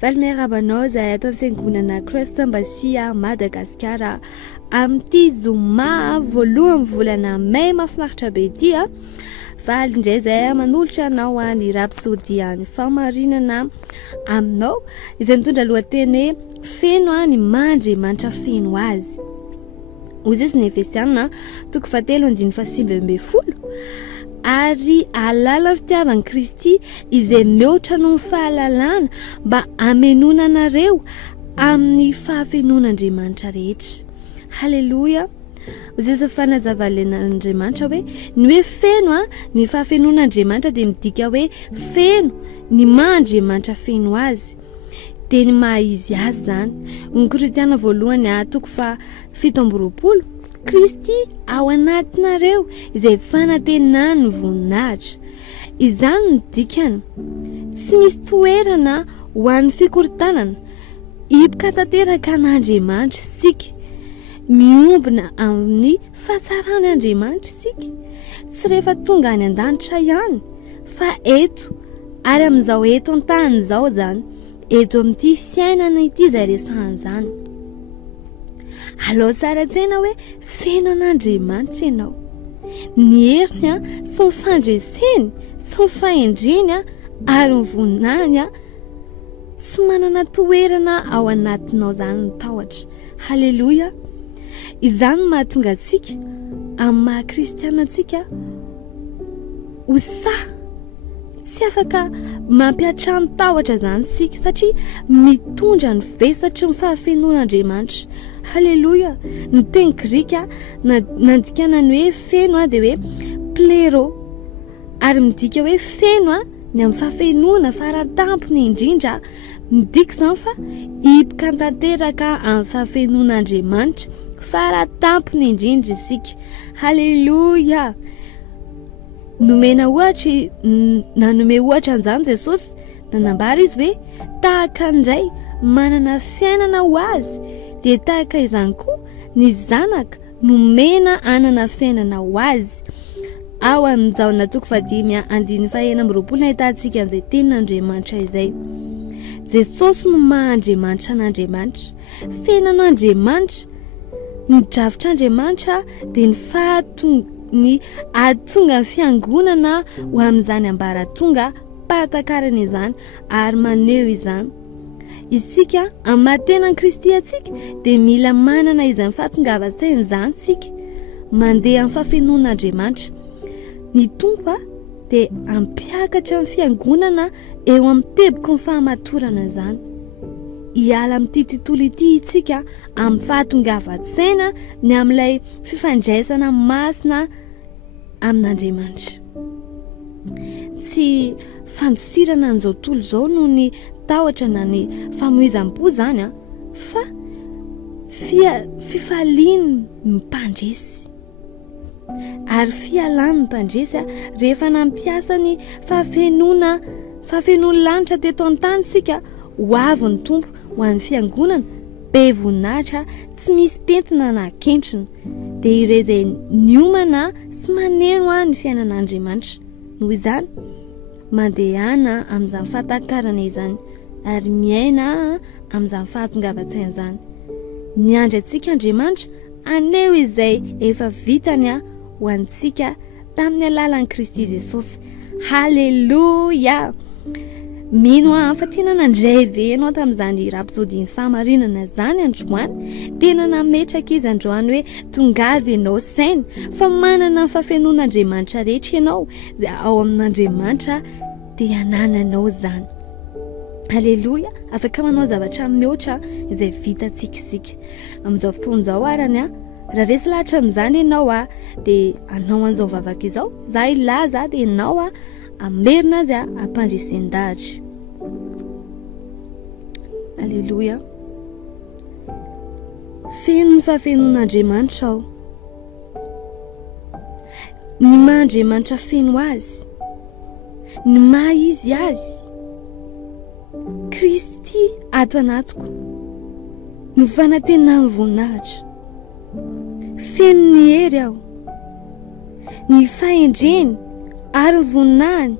Valmierabanao zahay ato amin'ny fiangonana Christ Ambasia Madagasikara amin'ity zoma voalohany volana May mahafinaritra be ity Valy indray zahay manolotra anao ny rapsodiany famarinana aminao izay mitondra lohateny feno ny Mandriamanitra feno azy. Hoy izy ny Efesiana 4:7-10 ary alala fitiavan'i Kristy izay mihoatra noho ny fahalalana mba amenonanareo amin'ny fahafenon'Andriamanitra rehetra. Halleluja. Izay fanazavan'Andriamanitra hoe ny hoe feno ny fahafenon'Andriamanitra dia midika hoe feno ny Mandriamanitra feno azy. Dia ny maha izy azy zany. Ny Korintiana voalohany 7:20 Kristy ao anatinareo izay fanantenany voninahitra. Izany ny dikany. Tsy misy toerana ho an'ny fikorontanana. Hipoka tanteraka an'Andriamanitra isika. Miombona amin'ny fahatsaràn'Andriamanitra isika. Tsy rehefa tonga any an-danitra ihany fa eto ary amin'izao eto an-tany izao zany. Eto amin'ity fiainana ity izay resahana zany. Alao tsara tsena hoe feno an'Andriamanitra ianao. Ny heriny sy ny fandreseny sy ny fahendreny ary ny voninahiny tsy manana toerana ao anatinao zany ny tahotra. Halleluja. Izany mahatonga antsika amin'ny maha kristiana antsika ho tsy afaka mampiatrano tahotra zany sika satria mitondra ny vesatry ny fahafenon'Andriamanitra. Halleluja. Ny teny grika nandikana ny hoe feno dia hoe plero ary midika hoe feno ny amin'ny fahafenona faratampony indrindra midika zany fa hipoka tanteraka amin'ny fahafenon'Andriamanitra faratampony indrindra isika. Halleluja. Nomena nanome ohatra an'izany Jesosy nanambara izy hoe tahaka indray manana fiainana ho azy dia tahaka izany koa ny zanaka nomena anana fiainana ho azy. Ao amin'ny Jaona 5:20 ahitantsika an'izay tenin'Andriamanitra izay. Jesosy no maha-Andriamanitra n'Andriamanitra. Fenan'Andriamanitra ny drafitr'Andriamanitra dia ny ahatonga ny fiangonana ho amin'izany ambaratonga patakarana izany ary maneho izany. Isika amin'ny mahatenan'i Kristy atsika dia mila manana izany fahatongava-tsaina izany sika mandeha amin'ny fahafenon'Andriamanitra. Ny tompo dia ampiakatra ny fiangonana eo amin'ny teboky ny fahamatorana izany. Hiala amin'ity tontolo ity isika amin'ny fahatongava-tsaina ny amin'ilay fifandraisana masina amin'Andriamanitra. Tsy fandosirana an'izao tontolo izao noho ny tahotra na ny famoizam-po zany fa fifaliany mpandresy ary fialany mpandresy rehefa nampiasa ny fahafenony lanitra teto an-tany sika ho avy ny tompo ho an'ny fiangonana be voninahitra tsy misy pentina na kentrona dia ireo izay niomana sy maneno ny fiainan'Andriamanitra. Noho izany mandehana amin'izany fahatakarana izany ary miaina amin'izany fahatongava-tsaina izany. Miandry antsika Andriamanitra aneho izay efa vitany ho antsika tamin'ny alalan'i Kristy Jesosy. Halleluja. Mino fa tena nandray ve ianao tamin'izany rapsodiany famarinana zany androany. Tena nametraka izy androany hoe tongavy ianao saina fa manana ny fahafenon'Andriamanitra rehetra ianao ao amin'Andriamanitra dia anananao zany. Halleluja. Afaka manao zavatra mihoatra izay vitantsika isika amin'izao fotoana izao arany raha resy lahatra amin'izany ianao dia anao an'izao vavaka izao za ilaza dia ianao amerina azy ampandresen-dahatra. Halleluja. Feno ny fahafenon'Andriamanitra ao. Ny maha-Andriamanitra feno azy. Ny maha izy azy. Kristy ato anatiko. Ny fanantenany voninahitra. Feno ny hery ao. Ny fahendreny ary voninahiny